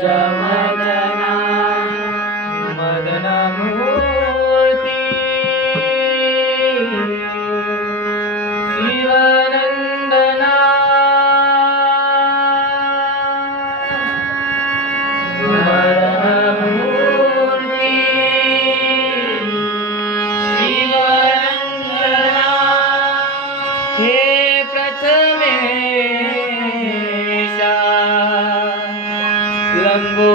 Jama. গো